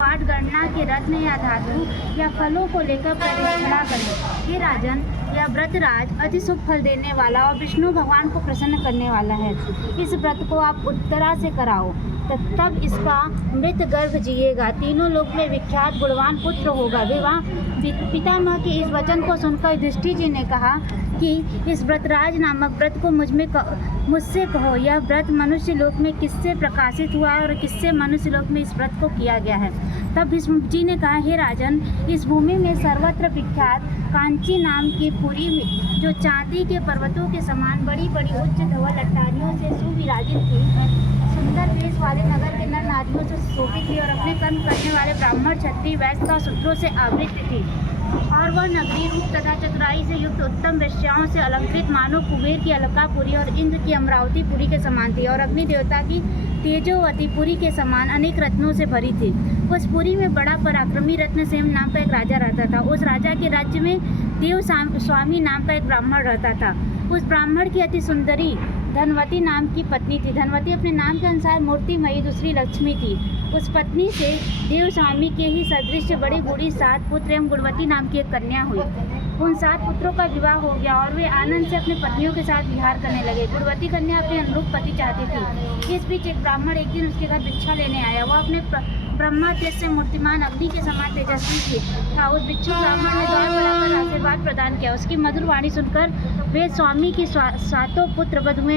पाठ गणना के रत्न या धातु या फलों को लेकर प्रतिष्ठा करें। हे राजन, यह व्रत राज अति शुभ फल देने वाला और विष्णु भगवान को प्रसन्न करने वाला है। इस व्रत को आप उत्तरा से कराओ, तब इसका मृत गर्भ जिएगा, तीनों लोक में विख्यात गुणवान पुत्र होगा। विवाह पितामह के इस वचन को सुनकर युधिष्ठिर जी ने कहा कि इस व्रतराज नामक व्रत को मुझसे कहो। यह व्रत मनुष्य लोक में किससे प्रकाशित हुआ है और किससे मनुष्य लोक में इस व्रत को किया गया है। तब भीष्म जी ने कहा, हे राजन, इस भूमि में सर्वत्र विख्यात कांची नाम की पुरी में जो चांदी के पर्वतों के समान बड़ी बड़ी उच्च धवल अट्टारियों से सुविराजित थी, सुंदर वेश वाले नगर के नर नारियों से शोभित थी और अपने कर्म करने वाले ब्राह्मण, क्षत्रिय, वैश्य और शूद्रों से आवृत थी, और वह नगरी रूप तथा चतुराई से युक्त उत्तम वेश्याओं से अलंकृत मानो कुबेर की अलकापुरी और इंद्र की अमरावती पुरी के समान थी, और अग्नि देवता की तेजोवती पुरी के समान अनेक रत्नों से भरी थी। उस पुरी में बड़ा पराक्रमी रत्नसेन नाम का एक राजा रहता था। उस राजा के राज्य में देव स्वामी नाम का एक ब्राह्मण रहता था। उस ब्राह्मण की अति सुंदरी धनवती नाम की पत्नी थी। धनवती अपने नाम के अनुसार मूर्तिमयी, दूसरी लक्ष्मी थी। उस पत्नी से देव स्वामी के ही सदृश बड़ी बूढ़ी 7 पुत्र एवं गुणवती नाम की एक कन्या हुई। उन 7 पुत्रों का विवाह हो गया और वे आनंद से अपनी पत्नियों के साथ विहार करने लगे। गुणवती कन्या अपने अनुरूप पति चाहती थी। इस बीच एक ब्राह्मण एक दिन उसके घर भिक्षा लेने आया। वह अपने ब्रह्मा तेज से मूर्तिमान अग्नि के समान तेजस्वी था। उस भिक्षु ब्राह्मण ने द्वार पर आकर आशीर्वाद प्रदान किया। उसकी मधुर वाणी सुनकर वे स्वामी की 7 पुत्र वधुएं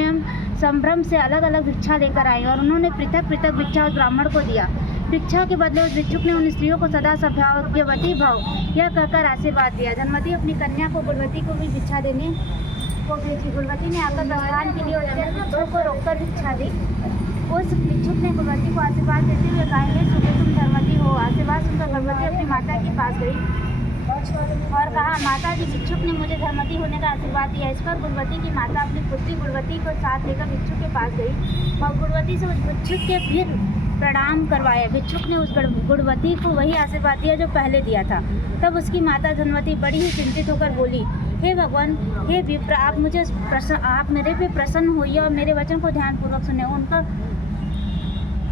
संभ्रम से अलग अलग भिक्षा लेकर आए और उन्होंने पृथक पृथक भिक्षा उस ब्राह्मण को दिया। भिक्षा के बदले उस भिक्षुक ने उन स्त्रियों को सदा सौभाग्यवती भव यह कहकर आशीर्वाद दिया। धनवती अपनी कन्या को गुणवती को भी भिक्षा देने को भेजी। गुणवती ने आकर प्रस्थान के लिए उसके पुत्रों को रोककर भिक्षा दी। उस भिक्षुक ने गुणवती को आशीर्वाद देते हुए कहा, हे सुबह तुम धनवती हो। आशीर्वाद सुनकर गुणवती अपनी माता के पास गई और कहा, माता जी, भिक्षुक ने मुझे धनवती होने का आशीर्वाद दिया। इस पर गुणवती की माता अपनी पुत्री गुणवती को साथ लेकर भिक्षुक के पास गई और गुणवती से उस भिक्षुक के फिर प्रणाम करवाया। भिक्षुक ने उस गुणवती को वही आशीर्वाद दिया जो पहले दिया था। तब उसकी माता धनवती बड़ी ही चिंतित होकर बोली, हे भगवान, हे विप्र, आप मेरे पे प्रसन्न होइए और मेरे वचन को ध्यानपूर्वक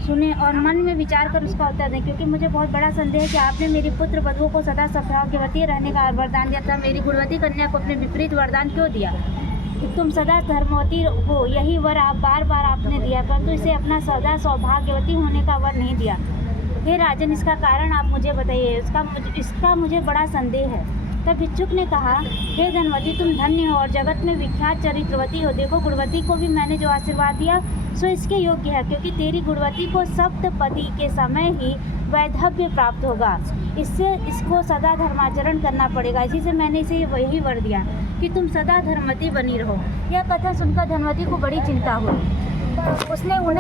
सुने और मन में विचार कर उसका उत्तर दें, क्योंकि मुझे बहुत बड़ा संदेह है कि आपने मेरी पुत्र वधुओं को सदा सौभाग्यवती रहने का वरदान दिया था। मेरी गुणवती कन्या को अपने विपरीत वरदान क्यों दिया कि तुम सदा धर्मवती हो? यही वर आप बार बार आपने दिया, परंतु इसे अपना सदा सौभाग्यवती होने का वर नहीं दिया। हे राजन, इसका कारण आप मुझे बताइए, इसका मुझे बड़ा संदेह है। तब भिक्षुक ने कहा, हे धनवती, तुम धन्य हो और जगत में विख्यात चरित्रवती हो। देखो, गुणवती को भी मैंने जो आशीर्वाद दिया सो इसके योग्य है, क्योंकि तेरी गुणवती को सप्तपदी के समय ही वैधव्य प्राप्त होगा। इसको सदा धर्माचरण करना पड़ेगा। इसी से मैंने इसे वही वर दिया कि तुम सदा धर्मवती बनी रहो। यह कथा सुनकर धनवती को बड़ी चिंता हुई। उसने उन्हें